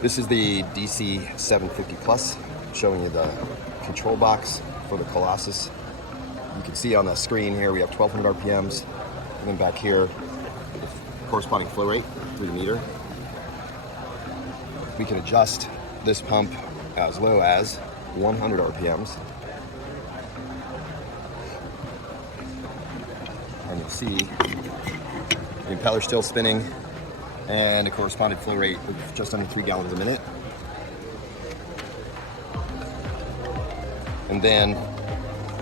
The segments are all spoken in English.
This is the DC 750 Plus, showing you the control box for the Colossus. You can see on the screen here we have 1200 RPMs, and then back here, the corresponding flow rate through the meter. We can adjust this pump as low as 100 RPMs. And you'll see the impeller still spinning and a corresponding flow rate of just under 3 gallons a minute. And then,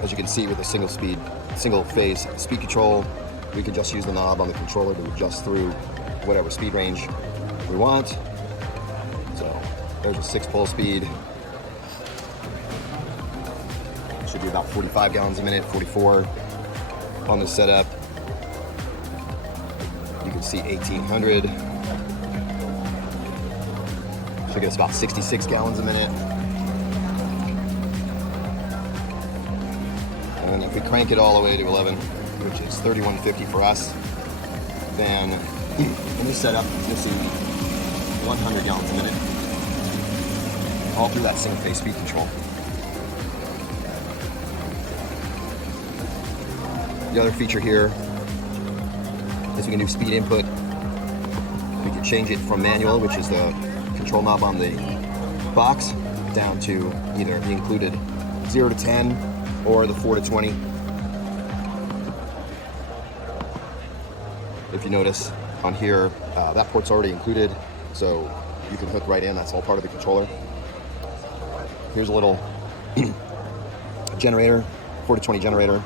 as you can see with a single phase speed control, we can just use the knob on the controller to adjust through whatever speed range we want. So there's a 6-pole speed. Should be about 45 gallons a minute, 44 on this setup. You can see 1800. Should get us about 66 gallons a minute. And then if we crank it all the way to 11, which is 3150 for us, then in this setup, you'll see 100 gallons a minute, all through that single phase speed control. The other feature here is we can do speed input. We can change it from manual, which is the control knob on the box, down to either the included 0 to 10 or the 4 to 20. If you notice on here, that port's already included, so you can hook right in. That's all part of the controller. Here's a little generator, 4 to 20 generator.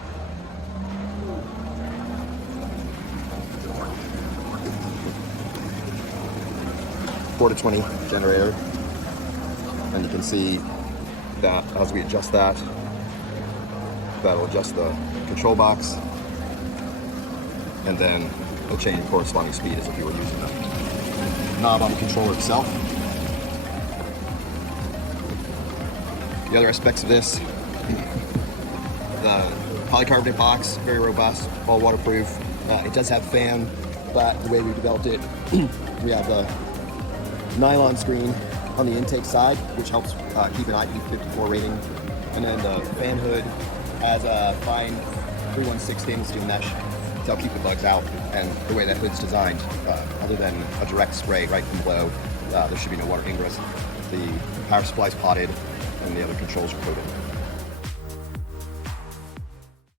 To 20 generator, and you can see that as we adjust that, that'll adjust the control box, and then it'll change the corresponding speed as if you were using the knob on the controller itself. The other aspects of this, the polycarbonate box, very robust, all waterproof. It does have fan, but the way we developed it, we have the nylon screen on the intake side, which helps keep an IP54 rating. And then the fan hood has a fine 316 stainless steel mesh to help keep the bugs out. And the way that hood's designed, other than a direct spray right from below, there should be no water ingress. The power supply is potted, and the other controls are coated.